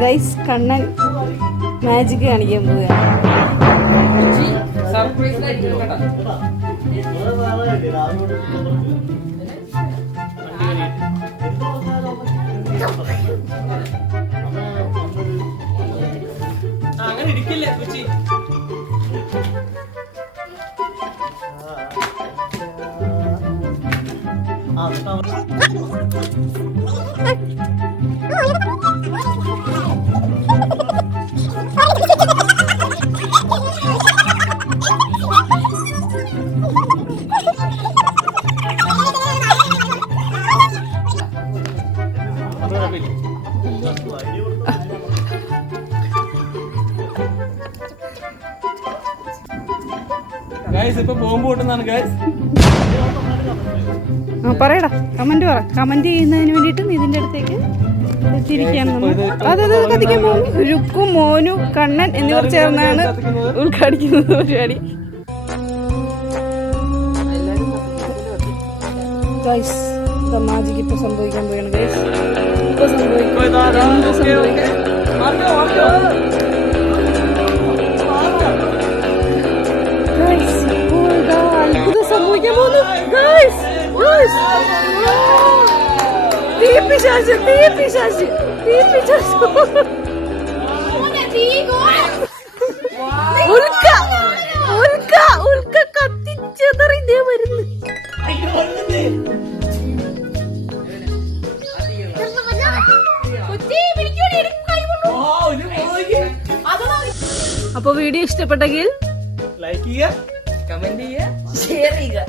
Guys Kannan magic കാണിക്കാൻ പോവുകയാണ്. അങ്ങനെ ഇരിക്കില്ലേ കൊച്ചി. ഇപ്പൊ ബോംബ് പൊട്ടുന്നതാണ് ഗൈസ്. പറയടാ, കമന്റ് പറ. കമന്റ് ചെയ്യുന്നതിന് വേണ്ടിട്ട് ഇതിന്റെ അടുത്തേക്ക് എത്തിയിരിക്കുകയാണ്. അതായത് കത്തിക്കാൻ പോകും. രുക്കും മോനു കണ്ണൻ എന്നിവർ ചേർന്നാണ് ഉദ്ഘാടിക്കുന്നത് പരിപാടി. ഗൈസ് മാജിക് ഇപ്പൊ സംഭവിക്കാൻ പോവുകയാണ് ഗൈസ്. ഇപ്പൊ സംഭവിക്കും. അത്ഭുതം സംഭവിക്കാൻ പോകുന്നു ഗൈസ്. തീപിശാച് ഉൽക്ക കത്തിച്ചെതറി വരുന്നു. അപ്പൊ വീഡിയോ ഇഷ്ടപ്പെട്ടെങ്കിൽ ലൈക്ക് ചെയ്യുക, കമന്റ് ചെയ്യുക, ഷെയർ ചെയ്യുക.